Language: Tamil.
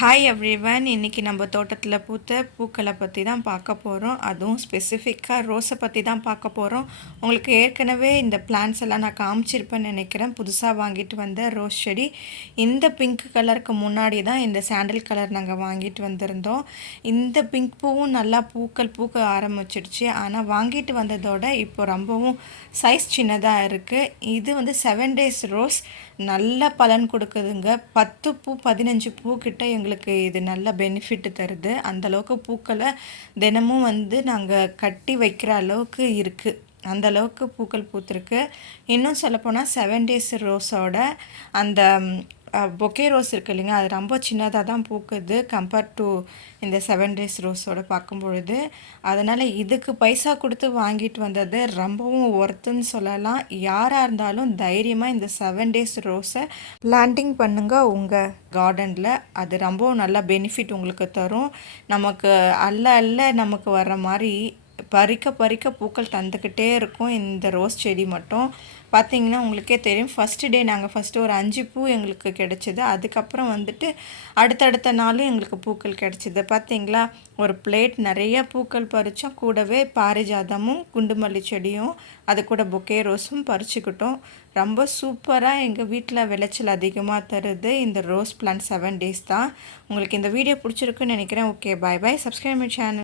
Hi everyone. இன்றைக்கி நம்ம தோட்டத்தில் பூத்த பூக்களை பற்றி தான் பார்க்க போகிறோம். அதுவும் ஸ்பெசிஃபிக்காக ரோஸை பற்றி தான் பார்க்க போகிறோம். உங்களுக்கு ஏற்கனவே இந்த பிளான்ஸ் எல்லாம் நான் காமிச்சிருப்பேன்னு நினைக்கிறேன். புதுசாக வாங்கிட்டு வந்த ரோஸ் செடி. இந்த பிங்க் கலருக்கு முன்னாடி தான் இந்த சாண்டல் கலர் நாங்கள் வாங்கிட்டு வந்திருந்தோம். இந்த பிங்க் பூவும் நல்லா பூக்க ஆரம்பிச்சிடுச்சு. ஆனால் வாங்கிட்டு வந்ததோட இப்போ ரொம்பவும் சைஸ் சின்னதாக இருக்குது. இது வந்து 7 days ரோஸ். நல்ல பலன் கொடுக்குதுங்க. 10 பூ 15 பூ கிட்ட எங்களுக்கு இது நல்ல பெனிஃபிட் தருது. அந்தளவுக்கு பூக்களை தினமும் வந்து நாங்கள் கட்டி வைக்கிற அளவுக்கு இருக்குது. அந்தளவுக்கு பூக்கள் பூத்துருக்கு. இன்னும் சொல்லப்போனால் 7 days ரோஸோட அந்த பொக்கே ரோஸ் இருக்குது இல்லைங்க, அது ரொம்ப சின்னதாக தான் பூக்குது கம்பேர் டு இந்த 7 days ரோஸோடு பார்க்கும் பொழுது. அதனால் இதுக்கு பைசா கொடுத்து வாங்கிட்டு வந்தது ரொம்பவும் ஒர்த்துன்னு சொல்லலாம். யாராக இருந்தாலும் தைரியமாக இந்த 7 days ரோஸை பிளான்டிங் பண்ணுங்கள் உங்கள் கார்டனில். அது ரொம்பவும் நல்ல பெனிஃபிட் உங்களுக்கு தரும். நமக்கு அல்ல நமக்கு வர்ற மாதிரி பறிக்க பூக்கள் தந்துக்கிட்டே இருக்கும். இந்த ரோஸ் செடி மட்டும் பார்த்திங்கன்னா உங்களுக்கே தெரியும். ஃபஸ்ட்டு டே நாங்கள் ஒரு 5 பூ எங்களுக்கு கிடச்சிது. அதுக்கப்புறம் வந்துட்டு அடுத்தடுத்த நாளும் எங்களுக்கு பூக்கள் கிடச்சிது. பார்த்திங்களா, ஒரு பிளேட் நிறைய பூக்கள் பறித்தோம். கூடவே பாரிஜாதமும் குண்டுமல்லி செடியும் அது கூட பொக்கே ரோஸும் பறிச்சுக்கிட்டோம். ரொம்ப சூப்பராக எங்கள் வீட்டில் விளைச்சல் அதிகமாக தருது இந்த ரோஸ் பிளான்ட் 7 days தான். உங்களுக்கு இந்த வீடியோ பிடிச்சிருக்குன்னு நினைக்கிறேன். Okay, bye. Subscribe my channel.